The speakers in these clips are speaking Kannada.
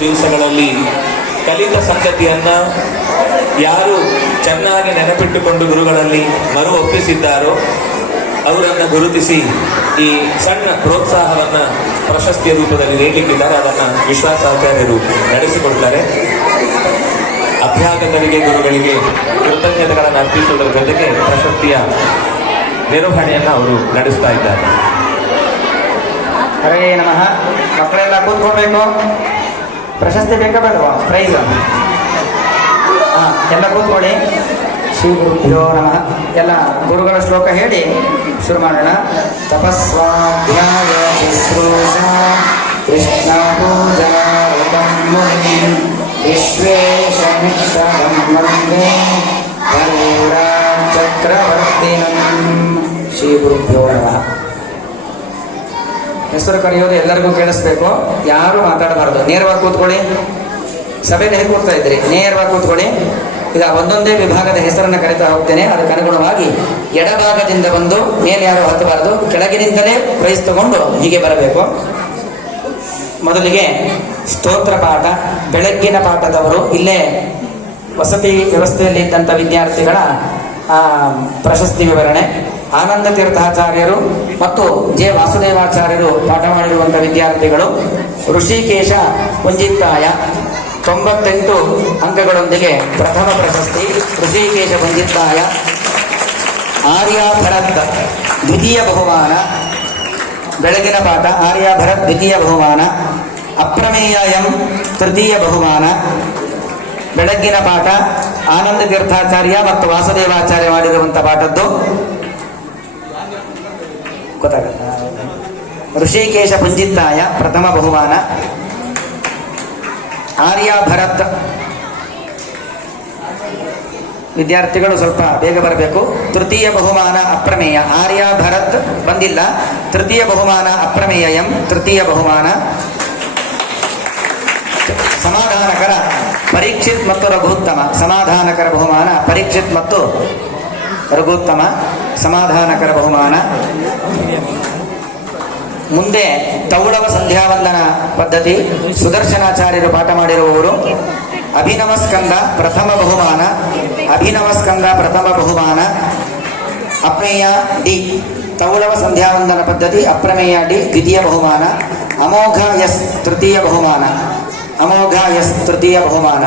ದಿವಸಗಳಲ್ಲಿ ಕಲಿತ ಸಂಗತಿಯನ್ನ ಯಾರು ಚೆನ್ನಾಗಿ ನೆನಪಿಟ್ಟುಕೊಂಡು ಗುರುಗಳಲ್ಲಿ ಮರು ಒಪ್ಪಿಸಿದ್ದಾರೋ ಅವರನ್ನ ಗುರುತಿಸಿ ಈ ಸಣ್ಣ ಪ್ರೋತ್ಸಾಹವನ್ನ ಪ್ರಶಸ್ತಿಯ ರೂಪದಲ್ಲಿ ನೀಡಲಿಕ್ಕಿದ್ದಾರೆ, ಅದನ್ನ ವಿಶ್ವಾಸಾಚಾರ್ಯರು ನಡೆಸಿಕೊಡ್ತಾರೆ. ಅಭ್ಯಾಗತರಿಗೆ, ಗುರುಗಳಿಗೆ ಕೃತಜ್ಞತೆಗಳನ್ನು ಅರ್ಪಿಸುವುದರ ಜೊತೆಗೆ ಪ್ರಶಸ್ತಿಯ ನಿರ್ವಹಣೆಯನ್ನ ಅವರು ನಡೆಸ್ತಾ ಇದ್ದಾರೆ. ನಮಃ. ಮಕ್ಕಳೆಲ್ಲ ಕೂತ್ಕೊಳ್ಬೇಕು. ಪ್ರಶಸ್ತಿ ಬೇಕಾ ಬೇಡವಾ ಪ್ರೈಸ್ ಹಾಂ ಎಲ್ಲ ಕೂತ್ಕೊಳ್ಳಿ ಶ್ರೀ ಗುರುಭ್ಯೋ ನಮಃ ಎಲ್ಲ ಗುರುಗಳ ಶ್ಲೋಕ ಹೇಳಿ ಶುರು ಮಾಡೋಣ ತಪಸ್ವಾಧ್ಯಾಯ ಶುಶ್ರೂಷಾ ಕೃಷ್ಣ ಪೂಜಾ ಋತಂ ಮುನಿ ವಿಶ್ವೇಶಮಿಕ್ಷರಂ ವಂದೇ ಚಕ್ರವರ್ತಿನಂ ಶ್ರೀ ಗುರುಭ್ಯೋ ನಮಃ ಹೆಸರು ಕರೆಯೋದು ಎಲ್ಲರಿಗೂ ಕೇಳಿಸ್ಬೇಕು. ಯಾರು ಮಾತಾಡಬಾರ್ದು. ನೇರವಾಗಿ ಕೂತ್ಕೊಳ್ಳಿ. ಸಭೆ ಹೇಗೆ ಕೊಡ್ತಾ ಇದ್ರಿ ನೇರವಾಗಿ ಕೂತ್ಕೊಳ್ಳಿ. ಈಗ ಒಂದೊಂದೇ ವಿಭಾಗದ ಹೆಸರನ್ನು ಕರಿತಾ ಹೋಗ್ತೇನೆ. ಅದಕ್ಕೆ ಅನುಗುಣವಾಗಿ ಎಡಭಾಗದಿಂದ ಬಂದು ಮೇಲೆ ಯಾರು ಹತ್ತಬಾರದು? ಕೆಳಗಿನಿಂದಲೇ ಪ್ರೈಸ್ ತಗೊಂಡು ಹೀಗೆ ಬರಬೇಕು. ಮೊದಲಿಗೆ ಸ್ತೋತ್ರ ಪಾಠ. ಬೆಳಗ್ಗಿನ ಪಾಠದವರು ಇಲ್ಲೇ ವಸತಿ ವ್ಯವಸ್ಥೆಯಲ್ಲಿ ಇದ್ದಂಥ ವಿದ್ಯಾರ್ಥಿಗಳ ಪ್ರಶಸ್ತಿ ವಿವರಣೆ. ಆನಂದ ತೀರ್ಥಾಚಾರ್ಯರು ಮತ್ತು ಜೆ. ವಾಸುದೇವಾಚಾರ್ಯರು ಪಾಠ ಮಾಡಿರುವಂಥ ವಿದ್ಯಾರ್ಥಿಗಳು ಋಷಿಕೇಶ ಕುಂಜಿತ್ತಾಯ ತೊಂಬತ್ತೆಂಟು ಅಂಕಗಳೊಂದಿಗೆ ಪ್ರಥಮ ಪ್ರಶಸ್ತಿ ಋಷಿಕೇಶ ಕುಂಜಿತ್ತಾಯ ಆರ್ಯ ಭರತ್ ದ್ವಿತೀಯ ಬಹುಮಾನ. ಬೆಳಗಿನ ಪಾಠ ಆರ್ಯ ಭರತ್ ದ್ವಿತೀಯ ಬಹುಮಾನ. ಅಪ್ರಮೇಯ ಎಂ ತೃತೀಯ ಬಹುಮಾನ. ಬೆಳಗ್ಗಿನ ಪಾಠ ಆನಂದ ತೀರ್ಥಾಚಾರ್ಯ ಮತ್ತು ವಾಸುದೇವಾಚಾರ್ಯ ಮಾಡಿರುವಂಥ ಪಾಠದ್ದು. ಗೊತ್ತಾಗಲ್ಲ. ಋಷಿಕೇಶ ಪುಂಜಿತ್ತಾಯ ಪ್ರಥಮ ಬಹುಮಾನ. ಆರ್ಯ ಭರತ್. ವಿದ್ಯಾರ್ಥಿಗಳು ಸ್ವಲ್ಪ ಬೇಗ ಬರಬೇಕು. ತೃತೀಯ ಬಹುಮಾನ ಅಪ್ರಮೇಯ. ಆರ್ಯ ಭರತ್ ಬಂದಿಲ್ಲ. ತೃತೀಯ ಬಹುಮಾನ ಅಪ್ರಮೇಯ ಎಂ. ತೃತೀಯ ಬಹುಮಾನ. ಸಮಾಧಾನಕರ, ಪರೀಕ್ಷಿತ್ ಮತ್ತು ರಘುತ್ತಮ. ಸಮಾಧಾನಕರ ಬಹುಮಾನ, ಪರೀಕ್ಷಿತ್ ಮತ್ತು ರಘುತ್ತಮ. ಸಮಾಧಾನಕರ ಬಹುಮಾನ. ಮುಂದೆ ತೌಳವ ಸಂಧ್ಯಾವಂದನ ಪದ್ಧತಿ. ಸುದರ್ಶನಾಚಾರ್ಯರು ಪಾಠ ಮಾಡಿರುವವರು. ಅಭಿನವ ಸ್ಕಂದ ಪ್ರಥಮ ಬಹುಮಾನ. ಅಭಿನವ ಸ್ಕಂದ ಪ್ರಥಮ ಬಹುಮಾನ. ಅಪ್ರಮೇಯ ಡಿ. ತೌಳವ ಸಂಧ್ಯಾವಂದನ ಪದ್ಧತಿ. ಅಪ್ರಮೇಯ ಡಿ. ದ್ವಿತೀಯ ಬಹುಮಾನ. ಅಮೋಘ ಎಸ್ ತೃತೀಯ ಬಹುಮಾನ. ಅಮೋಘ ಎಸ್ ತೃತೀಯ ಬಹುಮಾನ.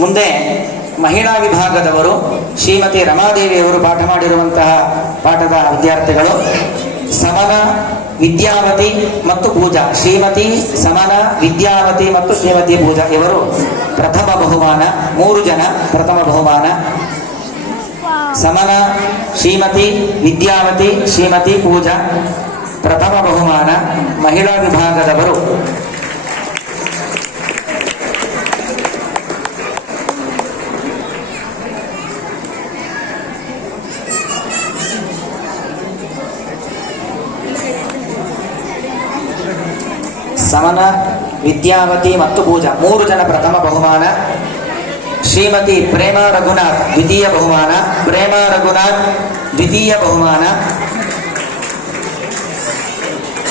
ಮುಂದೆ ಮಹಿಳಾ ವಿಭಾಗದವರು ಶ್ರೀಮತಿ ರಮಾದೇವಿಯವರು ಪಾಠ ಮಾಡಿರುವಂತಹ ಪಾಠದ ವಿದ್ಯಾರ್ಥಿಗಳು ಸಮನ, ವಿದ್ಯಾವತಿ ಮತ್ತು ಪೂಜಾ. ಶ್ರೀಮತಿ, ಸಮನ, ವಿದ್ಯಾವತಿ ಮತ್ತು ಶ್ರೀಮತಿ ಪೂಜಾ. ಇವರು ಪ್ರಥಮ ಬಹುಮಾನ, ಮೂರು ಜನ ಪ್ರಥಮ ಬಹುಮಾನ. ಸಮನ, ಶ್ರೀಮತಿ, ವಿದ್ಯಾವತಿ, ಶ್ರೀಮತಿ ಪೂಜಾ ಪ್ರಥಮ ಬಹುಮಾನ. ಮಹಿಳಾ ವಿಭಾಗದವರು ವಿದ್ಯಾವತಿ ಮತ್ತು ಪೂಜಾ. ಮೂರು ಜನ ಪ್ರಥಮ ಬಹುಮಾನ. ಶ್ರೀಮತಿ ಪ್ರೇಮ ರಘುನಾಥ್ ದ್ವಿತೀಯ ಬಹುಮಾನ. ಪ್ರೇಮ ರಘುನಾಥ್ ದ್ವಿತೀಯ ಬಹುಮಾನ.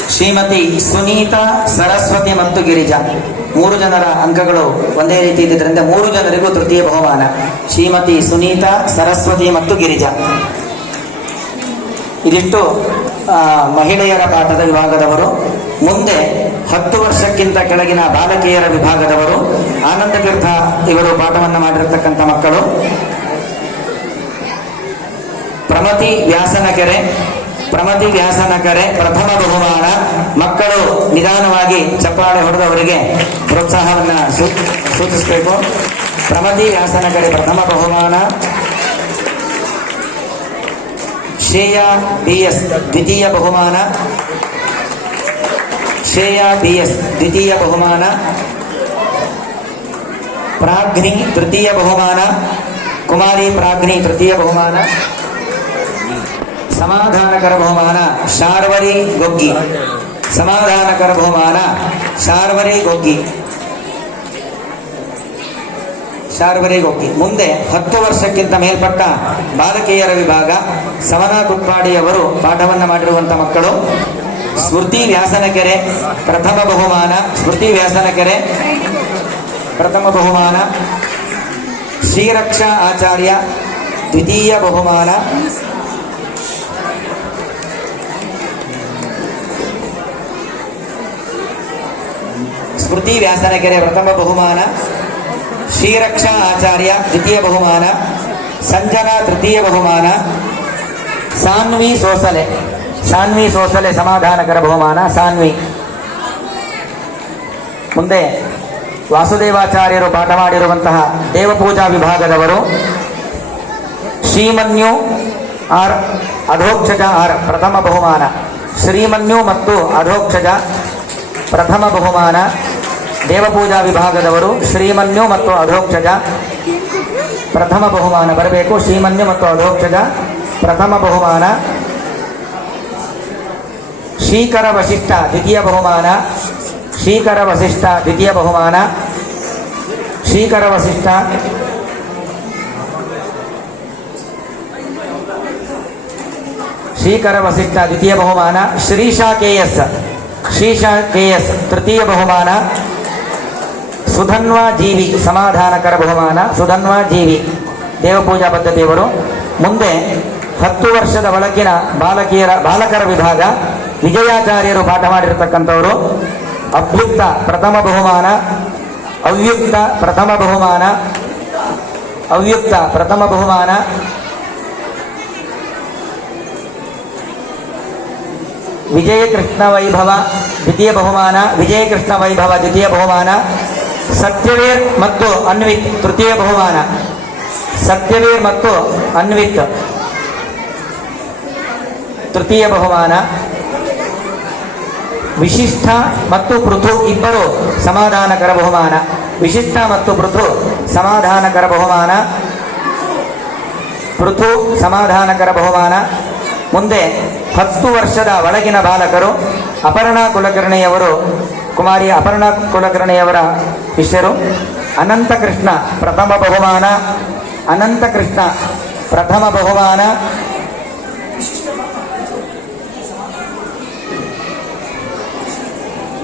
ಶ್ರೀಮತಿ ಸುನೀತಾ, ಸರಸ್ವತಿ ಮತ್ತು ಗಿರಿಜಾ. ಮೂರು ಜನರ ಅಂಕಗಳು ಒಂದೇ ರೀತಿ ಇದ್ದಿದ್ದರಿಂದ ಮೂರು ಜನರಿಗೂ ತೃತೀಯ ಬಹುಮಾನ. ಶ್ರೀಮತಿ ಸುನೀತಾ, ಸರಸ್ವತಿ ಮತ್ತು ಗಿರಿಜಾ. ಇದಿಷ್ಟು ಮಹಿಳೆಯರ ಪಾಠದ ವಿಭಾಗದವರು. ಮುಂದೆ ಹತ್ತು ವರ್ಷಕ್ಕಿಂತ ಕೆಳಗಿನ ಬಾಲಕಿಯರ ವಿಭಾಗದವರು ಆನಂದ ತೀರ್ಥ ಇವರು ಪಾಠವನ್ನು ಮಾಡಿರತಕ್ಕಂಥ ಮಕ್ಕಳು. ಪ್ರಮತಿ ವ್ಯಾಸನಕೆರೆ ಪ್ರಮತಿ ವ್ಯಾಸನ ಕರೆ, ಪ್ರಥಮ ಬಹುಮಾನ. ಮಕ್ಕಳು ನಿಧಾನವಾಗಿ ಚಪ್ಪಾಳೆ ಹೊಡೆದವರಿಗೆ ಪ್ರೋತ್ಸಾಹವನ್ನ ಸೂಚಿಸಬೇಕು. ಪ್ರಮತಿ ವ್ಯಾಸನಕೆರೆ ಪ್ರಥಮ ಬಹುಮಾನ. ಶ್ರೇಯ ಬಿ ಎಸ್, ದ್ವಿತೀಯ ಬಹುಮಾನ. ಶ್ರೇಯ ಬಿ ಎಸ್ ದ್ವಿತೀಯ ಬಹುಮಾನ. ಪ್ರಾಗ್ನಿ ತೃತೀಯ ಬಹುಮಾನ. ಕುಮಾರಿ ಪ್ರಾಗ್ನಿ ತೃತೀಯ ಬಹುಮಾನ. ಸಮಾಧಾನಕರ ಬಹುಮಾನ. ಶಾರ್ವರಿ ಗೊಗ್ಗಿ. ಸಮಾಧಾನಕರ ಬಹುಮಾನ. ಶಾರ್ವರಿ ಗೊಗ್ಗಿ. ಶಾರ್ವರಿ ಗೊಗ್ಗಿ. ಮುಂದೆ ಹತ್ತು ವರ್ಷಕ್ಕಿಂತ ಮೇಲ್ಪಟ್ಟ ಬಾಲಕಿಯರ ವಿಭಾಗ. ಸಮನಾ ಕುಟ್ಪಾಡಿಯವರು ಪಾಠವನ್ನು ಮಾಡಿರುವಂಥ ಮಕ್ಕಳು. ಸ್ಮೃತಿ ವ್ಯಾಸನಕೆರೆ ಪ್ರಥಮ ಬಹುಮಾನ ಸ್ಮೃತಿ ವ್ಯಾಸನಕೆರೆ ಪ್ರಥಮ ಬಹುಮಾನ ಶ್ರೀರಕ್ಷಾ ಆಚಾರ್ಯ ದ್ವಿತೀಯ ಬಹುಮಾನ ಸ್ಮೃತಿ ವ್ಯಾಸನಕೆರೆ ಪ್ರಥಮ ಬಹುಮಾನ ಶ್ರೀರಕ್ಷಾ ಆಚಾರ್ಯ ದ್ವಿತೀಯ ಬಹುಮಾನ ಸಂಜನಾ ತೃತೀಯ ಬಹುಮಾನ ಸಾನ್ವಿ ಸೋಸಲೆ ಸಾನ್ವಿ ಸೋಸಲೆ ಸಮಾಧಾನಕರ ಬಹುಮಾನ, ಸಾನ್ವಿ. ಮುಂದೆ ವಾಸುದೇವಾಚಾರ್ಯರು ಪಾಠ ಮಾಡಿರುವಂತಹ ದೇವಪೂಜಾ ವಿಭಾಗದವರು ಶ್ರೀಮನ್ಯು ಆರ್ ಅಧೋಕ್ಷಜ ಆರ್ ಪ್ರಥಮ ಬಹುಮಾನ. ಶ್ರೀಮನ್ಯು ಮತ್ತು ಅಧೋಕ್ಷಜ ಪ್ರಥಮ ಬಹುಮಾನ. ದೇವಪೂಜಾ ವಿಭಾಗದವರು ಶ್ರೀಮನ್ಯು ಮತ್ತು ಅಧೋಕ್ಷಜ ಪ್ರಥಮ ಬಹುಮಾನ. ಬರಬೇಕು. ಶ್ರೀಮನ್ಯು ಮತ್ತು ಅಧೋಕ್ಷಜ ಪ್ರಥಮ ಬಹುಮಾನ. ಶ್ರೀಕರ ವಶಿಷ್ಠ ದ್ವಿತೀಯ ಬಹುಮಾನ. ಶ್ರೀಕರ ವಶಿಷ್ಠ ದ್ವಿತೀಯ ಬಹುಮಾನ. ಶ್ರೀಕರ ವಶಿಷ್ಠ ಶ್ರೀಕರ ವಸಿಷ್ಠ ದ್ವಿತೀಯ ಬಹುಮಾನ. Shrisha K S. Shrisha K S ತೃತೀಯ ಬಹುಮಾನ. ಸುಧನ್ವಾ ಜೀವಿ ಸಮಾಧಾನಕರ ಬಹುಮಾನ. ಸುಧನ್ವಾ ಜೀವಿ ದೇವಪೂಜಾ ಪದ್ಧತಿಯವರು. ಮುಂದೆ ಹತ್ತು ವರ್ಷದ ಒಳಗಿನ ಬಾಲಕಿಯರ, ಬಾಲಕರ ವಿಭಾಗ. ವಿಜಯಾಚಾರ್ಯರು ಪಾಠ ಮಾಡಿರತಕ್ಕಂಥವರು, ಅಭ್ಯುಕ್ತ ಪ್ರಥಮ ಬಹುಮಾನ, ಅವ್ಯುಕ್ತ ಪ್ರಥಮ ಬಹುಮಾನ, ಅವ್ಯುಕ್ತ ಪ್ರಥಮ ಬಹುಮಾನ. ವಿಜಯಕೃಷ್ಣ ವೈಭವ, ದ್ವಿತೀಯ ಬಹುಮಾನ ವಿಜಯಕೃಷ್ಣ ವೈಭವ, ದ್ವಿತೀಯ ಬಹುಮಾನ. ಸತ್ಯವೀರ್ ಮತ್ತು ಅನ್ವಿತ್, ತೃತೀಯ ಬಹುಮಾನ. ಸತ್ಯವೀರ್ ಮತ್ತು ಅನ್ವಿತ್, ತೃತೀಯ ಬಹುಮಾನ. ವಿಶಿಷ್ಟ ಮತ್ತು ಪೃಥು ಇಬ್ಬರು ಸಮಾಧಾನಕರ ಬಹುಮಾನ. ವಿಶಿಷ್ಟ ಮತ್ತು ಪೃಥು ಸಮಾಧಾನಕರ ಬಹುಮಾನ. ಪೃಥು ಸಮಾಧಾನಕರ ಬಹುಮಾನ. ಮುಂದೆ ಹತ್ತು ವರ್ಷದ ಒಳಗಿನ ಬಾಲಕರು, ಅಪರ್ಣಾ ಕುಲಕರ್ಣಿಯವರು, ಕುಮಾರಿ ಅಪರ್ಣಾ ಕುಲಕರ್ಣಿಯವರ ಶಿಷ್ಯರು ಅನಂತಕೃಷ್ಣ ಪ್ರಥಮ ಬಹುಮಾನ ಅನಂತಕೃಷ್ಣ ಪ್ರಥಮ ಬಹುಮಾನ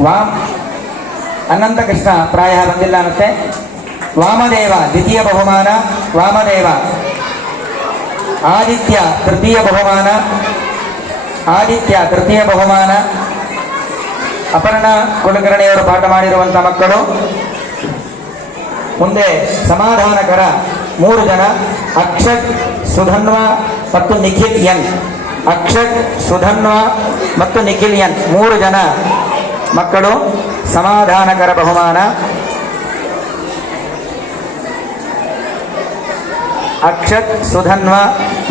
ವಾಮ್ ಅನಂತಕೃಷ್ಣ ಪ್ರಾಯ ಬಂದಿಲ್ಲ ಅನ್ನತ್ತೆ. ವಾಮದೇವ ದ್ವಿತೀಯ ಬಹುಮಾನ, ವಾಮದೇವ ಆದಿತ್ಯ ತೃತೀಯ ಬಹುಮಾನ, ಆದಿತ್ಯ ತೃತೀಯ ಬಹುಮಾನ. ಅಪರ್ಣ ಕುಲಕರ್ಣಿಯವರು ಪಾಠ ಮಾಡಿರುವಂಥ ಮಕ್ಕಳು, ಮುಂದೆ ಸಮಾಧಾನಕರ ಮೂರು ಜನ ಅಕ್ಷತ್ ಸುಧನ್ವ ಮತ್ತು ನಿಖಿಲ್ ಎನ್. ಅಕ್ಷತ್ ಸುಧನ್ವ ಮತ್ತು ನಿಖಿಲ್ ಎನ್. ಮೂರು ಜನ ಮಕ್ಕಳು, ಸಮಾಧಾನಕರ ಬಹುಮಾನ. ಅಕ್ಷತ್, ಸುಧನ್ವ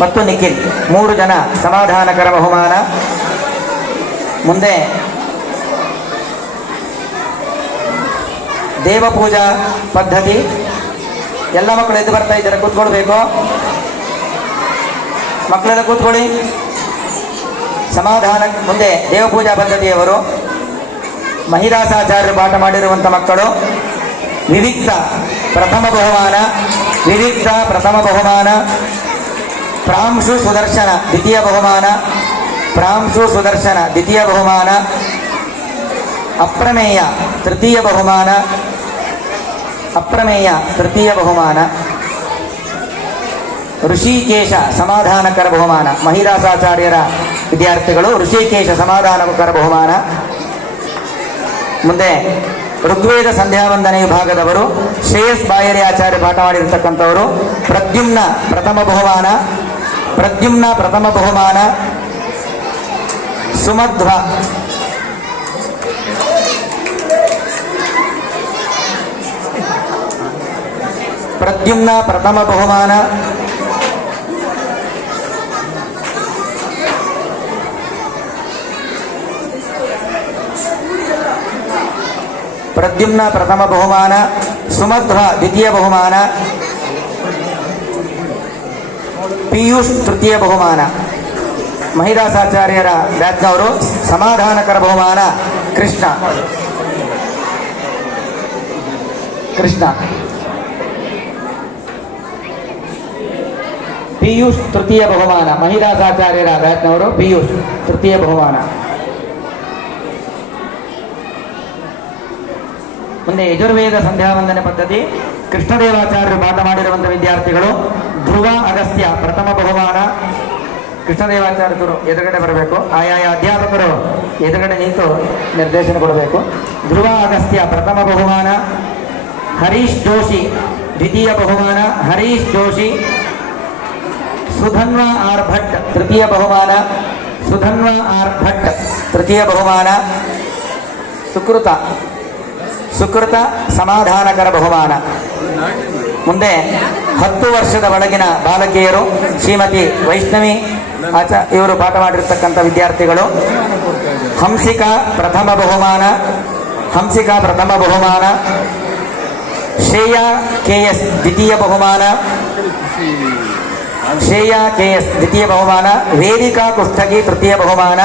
ಮತ್ತು ನಿಖಿಲ್, ಮೂರು ಜನ ಸಮಾಧಾನಕರ ಬಹುಮಾನ. ಮುಂದೆ ದೇವಪೂಜಾ ಪದ್ಧತಿ. ಎಲ್ಲ ಮಕ್ಕಳು ಎದ್ದು ಬರ್ತಾ ಇದ್ದಾರೆ, ಕೂತ್ಕೊಳ್ಬೇಕು. ಮಕ್ಕಳೆಲ್ಲ ಕೂತ್ಕೊಳ್ಳಿ. ಸಮಾಧಾನ, ಮುಂದೆ ದೇವಪೂಜಾ ಪದ್ಧತಿಯವರು. ಮಹಿದಾಸಾಚಾರ್ಯರು ಪಾಠ ಮಾಡಿರುವಂಥ ಮಕ್ಕಳು, ವಿವಿಕ್ತ ಪ್ರಥಮ ಬಹುಮಾನ, ವಿವಿಕ್ತ ಪ್ರಥಮ ಬಹುಮಾನ, ಪ್ರಾಂಶು ಸುದರ್ಶನ ದ್ವಿತೀಯ ಬಹುಮಾನ, ಪ್ರಾಂಶು ಸುದರ್ಶನ ದ್ವಿತೀಯ ಬಹುಮಾನ, ಅಪ್ರಮೇಯ ತೃತೀಯ ಬಹುಮಾನ, ಅಪ್ರಮೇಯ ತೃತೀಯ ಬಹುಮಾನ, ಋಷಿಕೇಶ ಸಮಾಧಾನಕರ ಬಹುಮಾನ ಮಹಿದಾಸಾಚಾರ್ಯರ ವಿದ್ಯಾರ್ಥಿಗಳು ಋಷಿಕೇಶ ಸಮಾಧಾನಕರ ಬಹುಮಾನ ಮುಂದೆ ಋಗ್ವೇದ ಸಂಧ್ಯಾವಂದನೆ ವಿಭಾಗದವರು ಶ್ರೇಯಸ್ ಬಾಯರಿ ಆಚಾರ್ಯ ಪಾಠ ಮಾಡಿರ್ತಕ್ಕಂಥವರು. ಪ್ರದ್ಯುಮ್ನ ಪ್ರಥಮ ಬಹುಮಾನ, ಪ್ರದ್ಯುಮ್ನ ಪ್ರಥಮ ಬಹುಮಾನ, ಸುಮಧ್ವ. ಪ್ರದ್ಯುಮ್ನ ಪ್ರಥಮ ಬಹುಮಾನ ಪ್ರದ್ಯುಮ್ನ ಪ್ರಥಮ ಬಹುಮಾನ ಸುಮಧ್ವ ದ್ವಿತೀಯ ಬಹುಮಾನ ಪಿಯೂಷ್ ತೃತೀಯ ಬಹುಮಾನ ಮಹಿದಾಸಾಚಾರ್ಯರ ಬ್ಯಾಚ್ನವರು ಸಮಾಧಾನಕರ ಬಹುಮಾನ, ಕೃಷ್ಣ. ಕೃಷ್ಣ. ಪಿಯೂಷ್ ತೃತೀಯ ಬಹುಮಾನ ಮಹಿದಾಸಾಚಾರ್ಯರ ಬ್ಯಾಚ್ನವರು ಪಿಯೂಷ್ ತೃತೀಯ ಬಹುಮಾನ. ಮುಂದೆ ಯಜುರ್ವೇದ ಸಂಧ್ಯಾ ವಂದನೆ ಪದ್ಧತಿ, ಕೃಷ್ಣದೇವಾಚಾರ್ಯರು ಪಾಠ ಮಾಡಿರುವಂಥ ವಿದ್ಯಾರ್ಥಿಗಳು, ಧ್ರುವ ಅಗಸ್ತ್ಯ, ಪ್ರಥಮ ಬಹುಮಾನ. ಕೃಷ್ಣದೇವಾಚಾರ್ಯರು ಎದುರುಗಡೆ ಬರಬೇಕು. ಆಯಾಯ ಅಧ್ಯಾಪಕರು ಎದುರುಗಡೆ ನಿಂತು ನಿರ್ದೇಶನ ಕೊಡಬೇಕು. ಧ್ರುವ ಅಗಸ್ತ್ಯ, ಪ್ರಥಮ ಬಹುಮಾನ. ಹರೀಶ್ ಜೋಶಿ, ದ್ವಿತೀಯ ಬಹುಮಾನ. ಹರೀಶ್ ಜೋಶಿ, ಸುಧನ್ವ ಆರ್ ಭಟ್, ತೃತೀಯ ಬಹುಮಾನ. ಸುಧನ್ವ ಆರ್ ಭಟ್, ತೃತೀಯ ಬಹುಮಾನ. ಸುಕೃತ. ಸುಕೃತ ಸಮಾಧಾನಕರ ಬಹುಮಾನ. ಮುಂದೆ ಹತ್ತು ವರ್ಷದ ಒಳಗಿನ ಬಾಲಕಿಯರು ಶ್ರೀಮತಿ ವೈಷ್ಣವಿ ಆಚ ಇವರು ಪಾಠ ಮಾಡಿರ್ತಕ್ಕಂಥ ವಿದ್ಯಾರ್ಥಿಗಳು. ಹಂಸಿಕಾ ಪ್ರಥಮ ಬಹುಮಾನ, ಹಂಸಿಕಾ ಪ್ರಥಮ ಬಹುಮಾನ, ಶ್ರೇಯಾ ಕೆ ಎಸ್ ದ್ವಿತೀಯ ಬಹುಮಾನ, ಶ್ರೇಯಾ ಕೆ ಎಸ್ ದ್ವಿತೀಯ ಬಹುಮಾನ, ವೇದಿಕಾ ಕುಷ್ಟಗಿ ತೃತೀಯ ಬಹುಮಾನ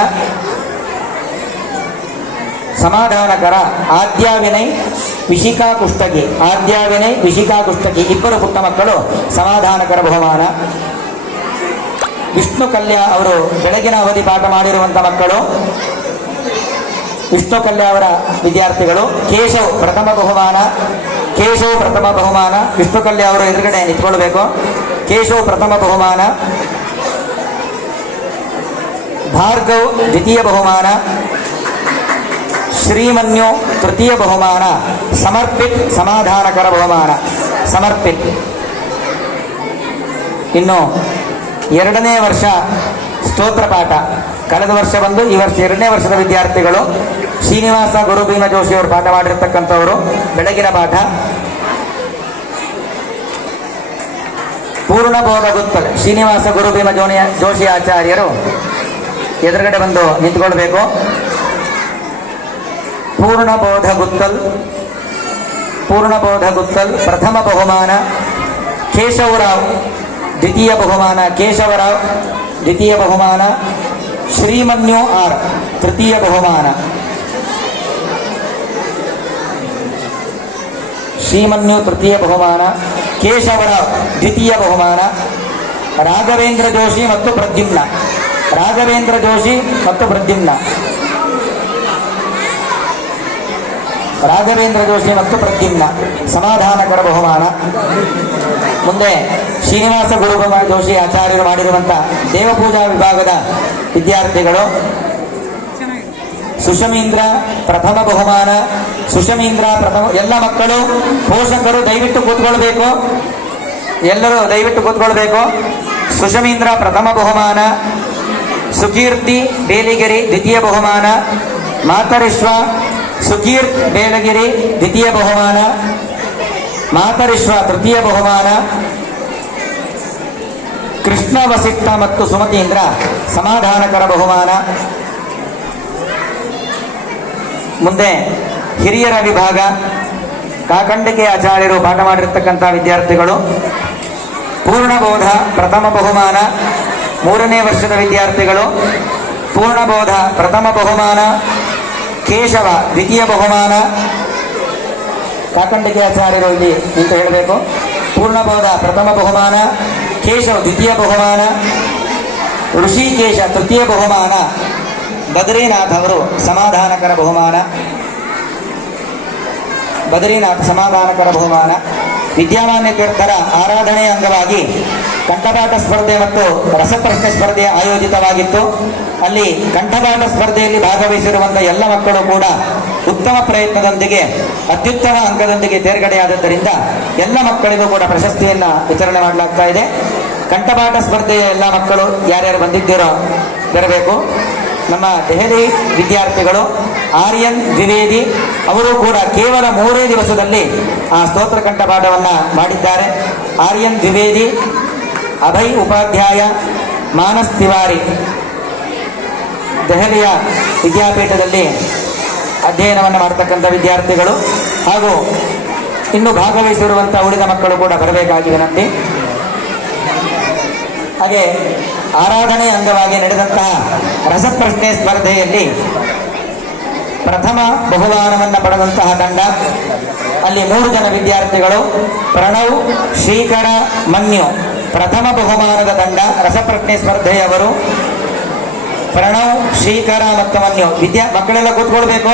ಸಮಾಧಾನಕರ ಆದ್ಯಾ ವಿನಯ್ ವಿಶಿಕಾ ಕುಷ್ಟಗಿ ಆದ್ಯಾ ವಿನಯ್ ವಿಶಿಕಾ ಕುಷ್ಟಗಿ ಇಬ್ಬರು ಪುಟ್ಟ ಮಕ್ಕಳು ಸಮಾಧಾನಕರ ಬಹುಮಾನ. ವಿಷ್ಣು ಕಲ್ಯ ಅವರು ಬೆಳಗಿನ ಅವಧಿ ಪಾಠ ಮಾಡಿರುವಂಥ ಮಕ್ಕಳು, ವಿಷ್ಣು ಕಲ್ಯಾ ಅವರ ವಿದ್ಯಾರ್ಥಿಗಳು. ಕೇಶವ್ ಪ್ರಥಮ ಬಹುಮಾನ, ಕೇಶವ್ ಪ್ರಥಮ ಬಹುಮಾನ, ವಿಷ್ಣು ಕಲ್ಯಾ ಅವರು ಎದುರುಗಡೆ ನಿಂತ್ಕೊಳ್ಬೇಕು. ಕೇಶವ್ ಪ್ರಥಮ ಬಹುಮಾನ, ಭಾರ್ಗವ್ ದ್ವಿತೀಯ ಬಹುಮಾನ ಶ್ರೀಮನ್ಯು ತೃತೀಯ ಬಹುಮಾನ. ಸಮರ್ಪಿತ್ ಸಮಾಧಾನಕರ ಬಹುಮಾನ. ಸಮರ್ಪಿತ್. ಇನ್ನು ಎರಡನೇ ವರ್ಷ ಸ್ತೋತ್ರ ಪಾಠ. ಕಳೆದ ವರ್ಷ ಬಂದು ಈ ವರ್ಷ ಎರಡನೇ ವರ್ಷದ ವಿದ್ಯಾರ್ಥಿಗಳು ಶ್ರೀನಿವಾಸ ಗುರುಭೀಮ ಜೋಶಿ ಅವರು ಪಾಠ ಮಾಡಿರ್ತಕ್ಕಂಥವರು. ಬೆಳಗಿನ ಪಾಠ. ಪೂರ್ಣಬೋಧ ಗುತ್ತಲ್ ಶ್ರೀನಿವಾಸ ಗುರುಭೀಮ ಜೋನಿಯ ಜೋಶಿ ಆಚಾರ್ಯರು ಎದುರುಗಡೆ ಬಂದು ನಿಂತ್ಕೊಳ್ಬೇಕು. ಪೂರ್ಣಬೋಧ ಗುತ್ತಲ್ ಪೂರ್ಣಬೋಧ ಗುತ್ತಲ್ ಪ್ರಥಮ ಬಹುಮಾನ ಕೇಶವರಾವ್ ದ್ವಿತೀಯ ಬಹುಮಾನ ಕೇಶವರಾವ್ ದ್ವಿತೀಯ ಬಹುಮಾನ ಶ್ರೀಮನ್ಯು ಆರ್ ತೃತೀಯ ಬಹುಮಾನ ಶ್ರೀಮನ್ಯು ತೃತೀಯ ಬಹುಮಾನ ಕೇಶವರಾವ್ ದ್ವಿತೀಯ ಬಹುಮಾನ ರಾಘವೇಂದ್ರ ಜೋಶಿ ಮತ್ತು ಪ್ರದ್ಯುಮ್ನ ರಾಘವೇಂದ್ರ ಜೋಶಿ ಮತ್ತು ಪ್ರದ್ಯುಮ್ನ ರಾಘವೇಂದ್ರ ಜೋಶಿ ಮತ್ತು ಪ್ರದ್ಯುಮ್ನ ಸಮಾಧಾನಕರ ಬಹುಮಾನ. ಮುಂದೆ ಶ್ರೀನಿವಾಸ ಗುರುಭಮ ಜೋಶಿ ಆಚಾರ್ಯರು ಮಾಡಿರುವಂಥ ದೇವಪೂಜಾ ವಿಭಾಗದ ವಿದ್ಯಾರ್ಥಿಗಳು. ಸುಷಮೀಂದ್ರ ಪ್ರಥಮ ಬಹುಮಾನ, ಸುಷಮೀಂದ್ರ ಪ್ರಥಮ ಎಲ್ಲ ಮಕ್ಕಳು, ಪೋಷಕರು ದಯವಿಟ್ಟು ಕೂತ್ಕೊಳ್ಬೇಕು. ಎಲ್ಲರೂ ದಯವಿಟ್ಟು ಕೂತ್ಕೊಳ್ಬೇಕು. ಸುಷಮೀಂದ್ರ ಪ್ರಥಮ ಬಹುಮಾನ, ಸುಕೀರ್ತಿ, ಬೇಲಿಗೆರಿ ದ್ವಿತೀಯ ಬಹುಮಾನ, ಮಾತರಿಶ್ವ ಸುಕೀರ್ತ್ ಬೇಲಗಿರಿ ದ್ವಿತೀಯ ಬಹುಮಾನ. ಮಾತರಿಶ್ವ ತೃತೀಯ ಬಹುಮಾನ. ಕೃಷ್ಣ ವಸಿಷ್ಠ ಮತ್ತು ಸುಮತೀಂದ್ರ ಸಮಾಧಾನಕರ ಬಹುಮಾನ. ಮುಂದೆ ಹಿರಿಯರ ವಿಭಾಗ, ಕಾಕಂಡಿಕೆ ಆಚಾರ್ಯರು ಪಾಠ ಮಾಡಿರ್ತಕ್ಕಂಥ ವಿದ್ಯಾರ್ಥಿಗಳು. ಪೂರ್ಣಬೋಧ, ಪ್ರಥಮ ಬಹುಮಾನ. ಮೂರನೇ ವರ್ಷದ ವಿದ್ಯಾರ್ಥಿಗಳು. ಪೂರ್ಣಬೋಧ, ಪ್ರಥಮ ಬಹುಮಾನ. ಕೇಶವ ದ್ವಿತೀಯ ಬಹುಮಾನ. ಕಾಕಂಡಿಕೆ ಆಚಾರ್ಯರು ಇಲ್ಲಿ ನಿಂತು ಹೇಳಬೇಕು. ಪೂರ್ಣಬೋಧ ಪ್ರಥಮ ಬಹುಮಾನ, ಕೇಶವ್ ದ್ವಿತೀಯ ಬಹುಮಾನ, ಋಷಿಕೇಶ ತೃತೀಯ ಬಹುಮಾನ, ಬದ್ರಿನಾಥ್ ಅವರು ಸಮಾಧಾನಕರ ಬಹುಮಾನ. ಬದ್ರಿನಾಥ್ ಸಮಾಧಾನಕರ ಬಹುಮಾನ. ವಿದ್ಯಾಮಾನ್ಯ ಆರಾಧನೆ ಅಂಗವಾಗಿ ಕಂಠಪಾಠ ಸ್ಪರ್ಧೆ ಮತ್ತು ರಸಪ್ರಶ್ನೆ ಸ್ಪರ್ಧೆ ಆಯೋಜಿತವಾಗಿತ್ತು. ಅಲ್ಲಿ ಕಂಠಪಾಠ ಸ್ಪರ್ಧೆಯಲ್ಲಿ ಭಾಗವಹಿಸಿರುವಂತಹ ಎಲ್ಲ ಮಕ್ಕಳು ಕೂಡ ಉತ್ತಮ ಪ್ರಯತ್ನದೊಂದಿಗೆ, ಅತ್ಯುತ್ತಮ ಅಂಕದೊಂದಿಗೆ ತೇರ್ಗಡೆಯಾದದ್ದರಿಂದ ಎಲ್ಲ ಮಕ್ಕಳಿಗೂ ಕೂಡ ಪ್ರಶಸ್ತಿಯನ್ನ ವಿತರಣೆ ಮಾಡಲಾಗ್ತಾ ಇದೆ. ಕಂಠಪಾಠ ಸ್ಪರ್ಧೆಯ ಎಲ್ಲ ಮಕ್ಕಳು ಯಾರ್ಯಾರು ಬಂದಿದ್ದೀರೋ, ಬರಬೇಕು. ನಮ್ಮ ದೆಹಲಿ ವಿದ್ಯಾರ್ಥಿಗಳು ಆರ್ಯನ್ ದ್ವಿವೇದಿ ಅವರು ಕೂಡ ಕೇವಲ ಮೂರೇ ದಿವಸದಲ್ಲಿ ಆ ಸ್ತೋತ್ರ ಕಂಠಪಾಠವನ್ನು ಮಾಡಿದ್ದಾರೆ. ಆರ್ಯನ್ ದ್ವಿವೇದಿ, ಅಭಯ್ ಉಪಾಧ್ಯಾಯ, ಮಾನಸ್ ತಿವಾರಿ, ದೆಹಲಿಯ ವಿದ್ಯಾಪೀಠದಲ್ಲಿ ಅಧ್ಯಯನವನ್ನು ಮಾಡತಕ್ಕಂಥ ವಿದ್ಯಾರ್ಥಿಗಳು ಹಾಗೂ ಇನ್ನು ಭಾಗವಹಿಸಿರುವಂಥ ಉಳಿದ ಮಕ್ಕಳು ಕೂಡ ಬರಬೇಕಾಗಿ ವಿನಂತಿ ಹಾಗೆ ಆರಾಧನೆ ಅಂಗವಾಗಿ ನಡೆದಂತಹ ರಸಪ್ರಶ್ನೆ ಸ್ಪರ್ಧೆಯಲ್ಲಿ ಪ್ರಥಮ ಬಹುಮಾನವನ್ನು ಪಡೆದಂತಹ ತಂಡ. ಅಲ್ಲಿ ಮೂರು ಜನ ವಿದ್ಯಾರ್ಥಿಗಳು, ಪ್ರಣವ್, ಶ್ರೀಕರ, ಮನ್ಯು. ಪ್ರಥಮ ಬಹುಮಾನದ ತಂಡ ರಸಪ್ರಜ್ಞೆ ಸ್ಪರ್ಧೆಯವರು ಪ್ರಣವ್, ಶ್ರೀಕರ ಮತ್ತು ಮನ್ಯು. ವಿದ್ಯಾ ಮಕ್ಕಳೆಲ್ಲ ಕೂತ್ಕೊಳ್ಬೇಕು?